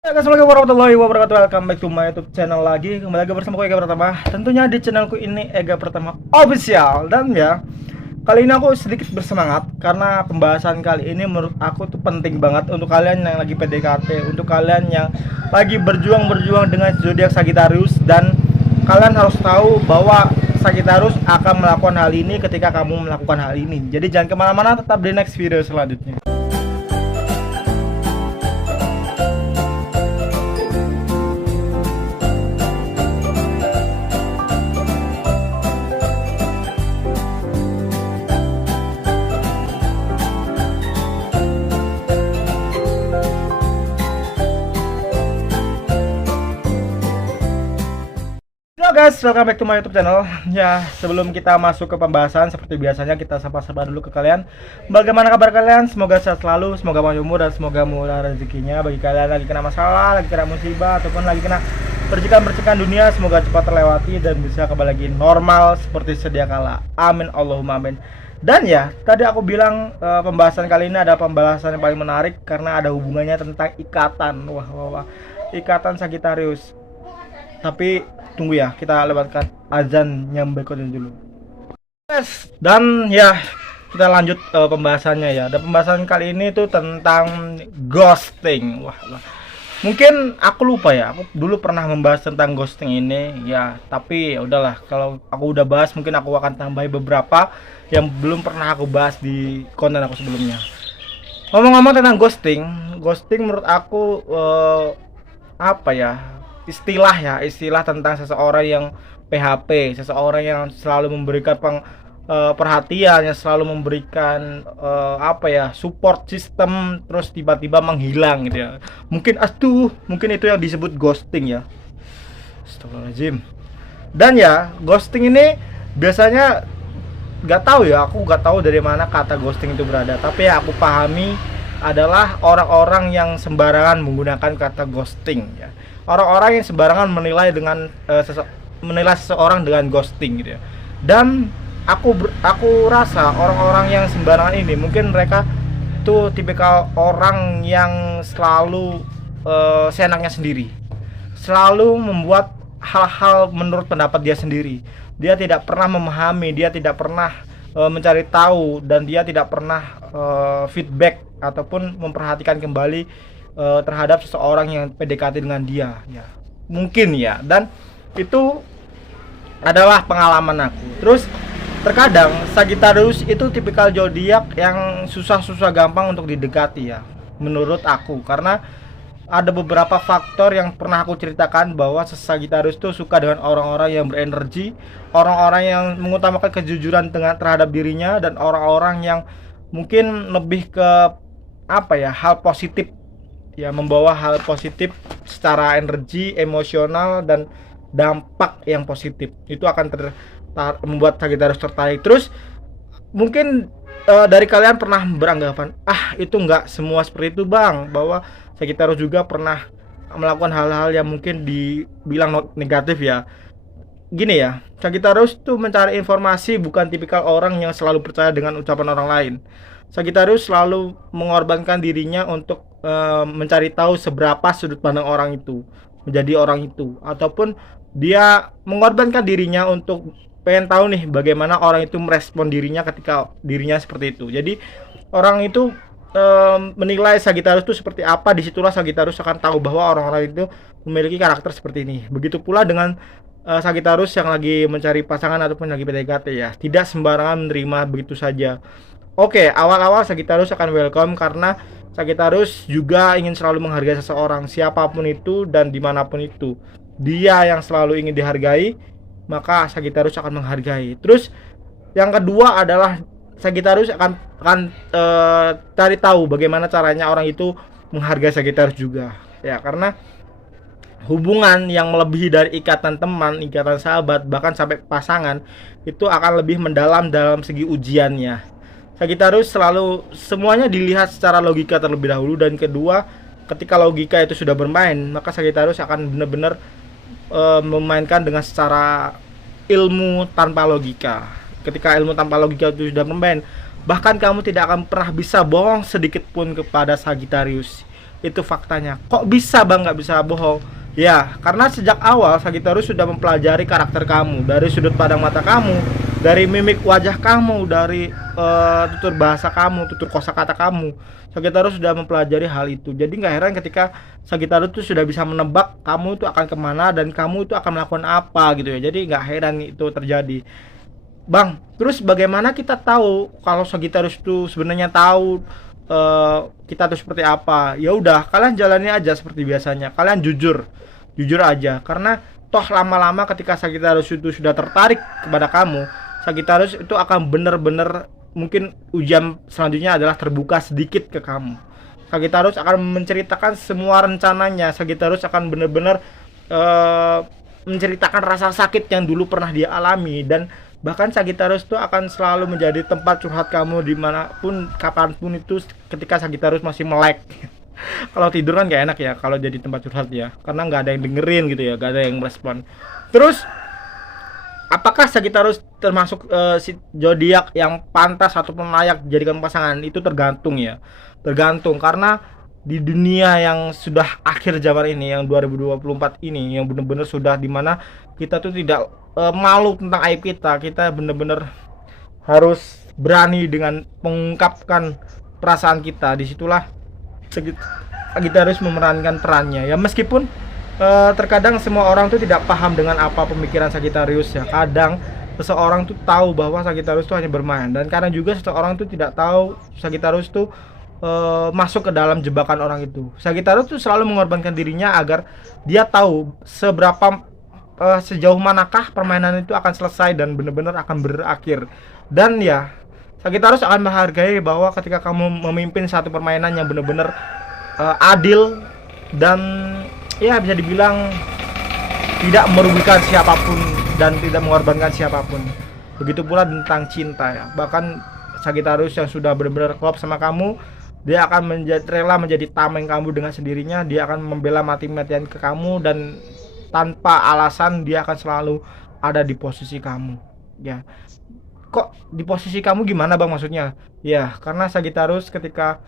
Assalamualaikum warahmatullahi wabarakatuh. Welcome back to my YouTube channel lagi. Kembali lagi bersama aku Ega Pratama. Tentunya di channelku ini Ega Pratama Official. Dan ya, kali ini aku sedikit bersemangat karena pembahasan kali ini menurut aku tuh penting banget untuk kalian yang lagi PDKT, untuk kalian yang lagi berjuang dengan zodiak Sagittarius, dan kalian harus tahu bahwa Sagittarius akan melakukan hal ini ketika kamu melakukan hal ini. Jadi jangan kemana-mana, tetap di next video selanjutnya. Halo guys, welcome back to my YouTube channel. Ya, sebelum kita masuk ke pembahasan, seperti biasanya kita sapa-sapa dulu ke kalian. Bagaimana kabar kalian? Semoga sehat selalu, semoga panjang umur, dan semoga murah rezekinya. Bagi kalian lagi kena masalah, lagi kena musibah, ataupun lagi kena percikan-percikan dunia, semoga cepat terlewati dan bisa kembali lagi normal seperti sedia kala. Amin Allahumma amin. Dan ya, tadi aku bilang pembahasan kali ini ada pembahasan yang paling menarik karena ada hubungannya tentang ikatan. Wah. Ikatan Sagittarius. Tapi tunggu ya, kita lewatkan azan yang berikutnya dulu. Dan ya, kita lanjut pembahasannya ya. Dan pembahasan kali ini tuh tentang ghosting. Wah. Mungkin aku lupa ya. Aku dulu pernah membahas tentang ghosting ini ya, tapi ya udahlah, kalau aku udah bahas mungkin aku akan tambahin beberapa yang belum pernah aku bahas di konten aku sebelumnya. Ngomong-ngomong tentang ghosting, menurut aku apa ya? Istilah tentang seseorang yang PHP, seseorang yang selalu memberikan perhatian, yang selalu memberikan support system, terus tiba-tiba menghilang gitu ya. Mungkin itu yang disebut ghosting ya. Astagfirullahaladzim. Dan ya, ghosting ini biasanya aku nggak tahu dari mana kata ghosting itu berada, tapi yang aku pahami adalah orang-orang yang sembarangan menggunakan kata ghosting ya. Orang-orang yang sembarangan menilai seseorang dengan ghosting gitu ya. Dan aku rasa orang-orang yang sembarangan ini mungkin mereka tuh tipikal orang yang selalu seenaknya sendiri, selalu membuat hal-hal menurut pendapat dia sendiri. Dia tidak pernah memahami, dia tidak pernah mencari tahu, dan dia tidak pernah feedback ataupun memperhatikan kembali terhadap seseorang yang PDKT dengan dia ya. Mungkin ya, dan itu adalah pengalaman aku. Terus terkadang Sagittarius itu tipikal zodiak yang susah gampang untuk didekati ya, menurut aku, karena ada beberapa faktor yang pernah aku ceritakan bahwa Sagittarius itu suka dengan orang-orang yang berenergi, orang-orang yang mengutamakan kejujuran terhadap dirinya, dan orang-orang yang mungkin lebih ke hal positif ya, membawa hal positif secara energi, emosional, dan dampak yang positif. Itu akan membuat Sagittarius tertarik. Terus mungkin dari kalian pernah beranggapan, itu nggak semua seperti itu bang, bahwa Sagittarius juga pernah melakukan hal-hal yang mungkin dibilang negatif ya. Gini ya, Sagittarius tuh mencari informasi, bukan tipikal orang yang selalu percaya dengan ucapan orang lain. Sagittarius selalu mengorbankan dirinya untuk mencari tahu seberapa sudut pandang orang itu menjadi orang itu, ataupun dia mengorbankan dirinya untuk pengen tahu nih bagaimana orang itu merespon dirinya ketika dirinya seperti itu. Jadi orang itu menilai Sagittarius itu seperti apa, disitulah Sagittarius akan tahu bahwa orang-orang itu memiliki karakter seperti ini. Begitu pula dengan Sagittarius yang lagi mencari pasangan ataupun lagi PDKT ya, tidak sembarangan menerima begitu saja. Oke, awal-awal Sagittarius akan welcome karena Sagittarius juga ingin selalu menghargai seseorang, siapapun itu dan dimanapun itu. Dia yang selalu ingin dihargai, maka Sagittarius akan menghargai. Terus yang kedua adalah Sagittarius akan cari tahu bagaimana caranya orang itu menghargai Sagittarius juga. Ya, karena hubungan yang melebihi dari ikatan teman, ikatan sahabat, bahkan sampai pasangan, itu akan lebih mendalam dalam segi ujiannya. Sagittarius selalu semuanya dilihat secara logika terlebih dahulu, dan kedua, ketika logika itu sudah bermain, maka Sagittarius akan benar-benar memainkan dengan secara ilmu tanpa logika. Ketika ilmu tanpa logika itu sudah bermain, bahkan kamu tidak akan pernah bisa bohong sedikit pun kepada Sagittarius. Itu faktanya. Kok bisa bang nggak bisa bohong? Ya, karena sejak awal Sagittarius sudah mempelajari karakter kamu, dari sudut pandang mata kamu, dari mimik wajah kamu, dari tutur bahasa kamu, tutur kosakata kamu. Sagittarius sudah mempelajari hal itu. Jadi nggak heran ketika Sagittarius itu sudah bisa menebak kamu itu akan kemana dan kamu itu akan melakukan apa gitu ya. Jadi nggak heran itu terjadi. Bang, terus bagaimana kita tahu kalau Sagittarius itu sebenarnya tahu kita tuh seperti apa? Ya udah, kalian jalani aja seperti biasanya. Kalian jujur, jujur aja. Karena toh lama-lama ketika Sagittarius itu sudah tertarik kepada kamu, Sagittarius itu akan bener-bener mungkin ujian selanjutnya adalah terbuka sedikit ke kamu. Sagittarius akan menceritakan semua rencananya. Sagittarius akan bener-bener menceritakan rasa sakit yang dulu pernah dia alami, dan bahkan Sagittarius itu akan selalu menjadi tempat curhat kamu dimanapun kapanpun itu ketika Sagittarius masih melek. Kalau tidur kan gak enak ya kalau jadi tempat curhat ya, karena nggak ada yang dengerin gitu ya, nggak ada yang merespon. Terus apakah Sagittarius termasuk si zodiak yang pantas ataupun layak dijadikan pasangan? Itu tergantung ya, tergantung. Karena di dunia yang sudah akhir zaman ini, yang 2024 ini, yang benar-benar sudah dimana kita tuh tidak malu tentang aib kita bener-bener harus berani dengan mengungkapkan perasaan kita. Disitulah kita harus memerankan perannya ya, meskipun terkadang semua orang tuh tidak paham dengan apa pemikiran Sagittarius ya. Kadang seseorang tuh tahu bahwa Sagittarius tuh hanya bermain, dan kadang juga seseorang tuh tidak tahu Sagittarius tuh masuk ke dalam jebakan orang itu. Sagittarius tuh selalu mengorbankan dirinya agar dia tahu seberapa sejauh manakah permainan itu akan selesai dan benar-benar akan berakhir. Dan ya, Sagittarius akan menghargai bahwa ketika kamu memimpin satu permainan yang benar-benar adil dan ya bisa dibilang tidak merugikan siapapun dan tidak mengorbankan siapapun. Begitu pula tentang cinta ya. Bahkan Sagittarius yang sudah benar-benar klop sama kamu, dia akan rela menjadi tameng kamu dengan sendirinya. Dia akan membela mati-matian ke kamu, dan tanpa alasan dia akan selalu ada di posisi kamu ya. Kok di posisi kamu gimana bang maksudnya? Ya karena Sagittarius ketika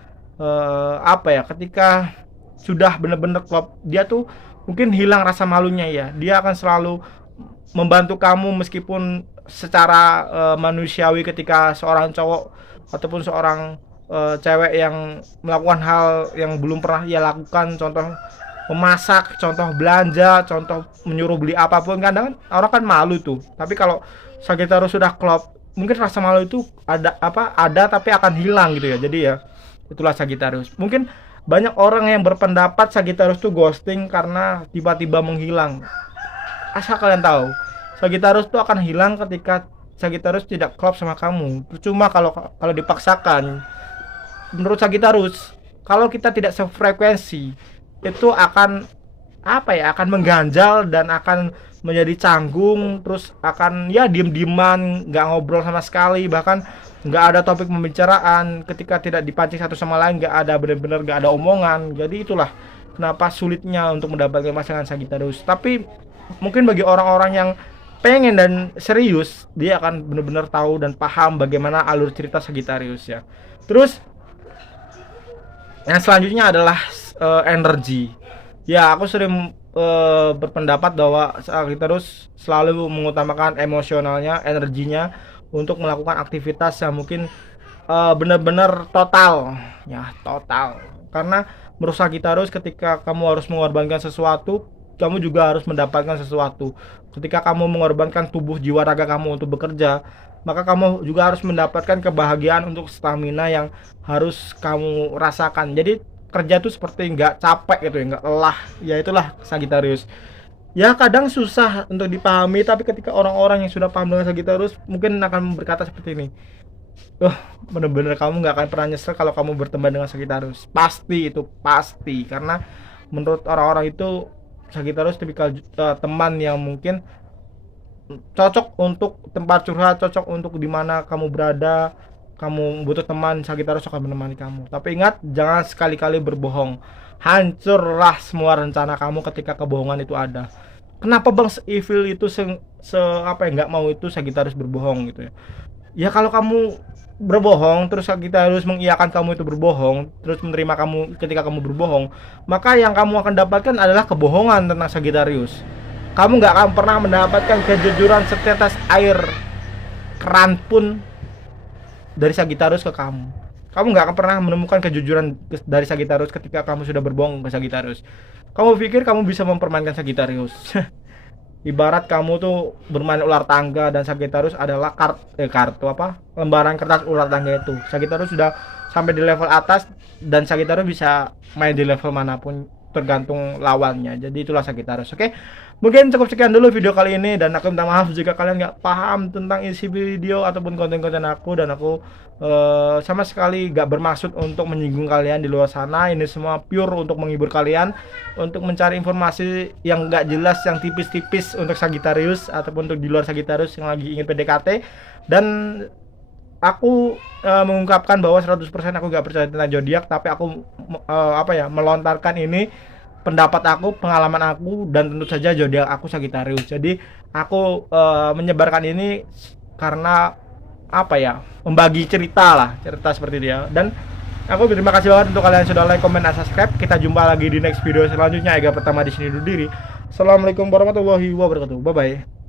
ketika sudah benar-benar klop, dia tuh mungkin hilang rasa malunya ya. Dia akan selalu membantu kamu meskipun secara manusiawi ketika seorang cowok ataupun seorang cewek yang melakukan hal yang belum pernah ia lakukan, contoh memasak, contoh belanja, contoh menyuruh beli apapun, kadang orang kan malu tuh. Tapi kalau Sagittarius sudah klop, mungkin rasa malu itu ada tapi akan hilang gitu ya. Jadi ya itulah Sagittarius. Mungkin banyak orang yang berpendapat Sagittarius tuh ghosting karena tiba-tiba menghilang. Asal kalian tahu, Sagittarius tuh akan hilang ketika Sagittarius tidak klop sama kamu. Percuma kalau dipaksakan. Menurut Sagittarius, kalau kita tidak sefrekuensi, itu akan akan mengganjal dan akan menjadi canggung, terus akan ya diem-dieman, nggak ngobrol sama sekali, bahkan nggak ada topik pembicaraan. Ketika tidak dipancing satu sama lain, nggak ada benar-benar nggak ada omongan. Jadi itulah kenapa sulitnya untuk mendapatkan pasangan Sagittarius. Tapi mungkin bagi orang-orang yang pengen dan serius, dia akan benar-benar tahu dan paham bagaimana alur cerita Sagittarius ya. Terus yang selanjutnya adalah energi. Ya, aku sering berpendapat bahwa Sagittarius selalu mengutamakan emosionalnya, energinya untuk melakukan aktivitas yang mungkin benar-benar total, ya total. Karena menurut Sagittarius ketika kamu harus mengorbankan sesuatu, kamu juga harus mendapatkan sesuatu. Ketika kamu mengorbankan tubuh jiwa raga kamu untuk bekerja, maka kamu juga harus mendapatkan kebahagiaan untuk stamina yang harus kamu rasakan. Jadi kerja tuh seperti nggak capek gitu ya, nggak lelah. Ya itulah Sagittarius. Ya kadang susah untuk dipahami, tapi ketika orang-orang yang sudah paham dengan Sagittarius mungkin akan berkata seperti ini. Bener-bener kamu nggak akan pernah nyesel kalau kamu berteman dengan Sagittarius. Pasti itu, pasti. Karena menurut orang-orang itu Sagittarius tipikal teman yang mungkin cocok untuk tempat curhat, cocok untuk dimana kamu berada. Kamu butuh teman, Sagittarius akan menemani kamu. Tapi ingat, jangan sekali-kali berbohong. Hancurlah semua rencana kamu ketika kebohongan itu ada. Kenapa bang evil itu nggak mau itu Sagittarius berbohong gitu ya? Ya kalau kamu berbohong terus kita harus mengiyakan kamu itu berbohong, terus menerima kamu ketika kamu berbohong, maka yang kamu akan dapatkan adalah kebohongan tentang Sagittarius. Kamu nggak akan pernah mendapatkan kejujuran setetes air keran pun dari Sagittarius ke kamu. Kamu nggak akan pernah menemukan kejujuran dari Sagittarius ketika kamu sudah berbohong ke Sagittarius. Kamu pikir kamu bisa mempermainkan Sagittarius? Ibarat kamu tuh bermain ular tangga dan Sagittarius adalah kartu apa? Lembaran kertas ular tangga itu. Sagittarius sudah sampai di level atas dan Sagittarius bisa main di level manapun tergantung lawannya. Jadi itulah Sagittarius. Oke. Mungkin cukup sekian dulu video kali ini dan aku minta maaf jika kalian nggak paham tentang isi video ataupun konten-konten aku, dan aku sama sekali nggak bermaksud untuk menyinggung kalian di luar sana. Ini semua pure untuk menghibur kalian, untuk mencari informasi yang nggak jelas, yang tipis-tipis untuk Sagittarius ataupun untuk di luar Sagittarius yang lagi ingin PDKT. Dan aku mengungkapkan bahwa 100% aku nggak percaya tentang zodiak, tapi aku melontarkan ini pendapat aku, pengalaman aku, dan tentu saja zodiak aku Sagittarius. Jadi aku menyebarkan ini karena membagi cerita seperti dia. Dan aku berterima kasih banget untuk kalian yang sudah like, comment, dan subscribe. Kita jumpa lagi di next video selanjutnya. Ega pertama di sini dulu diri. Assalamualaikum warahmatullahi wabarakatuh. Bye bye.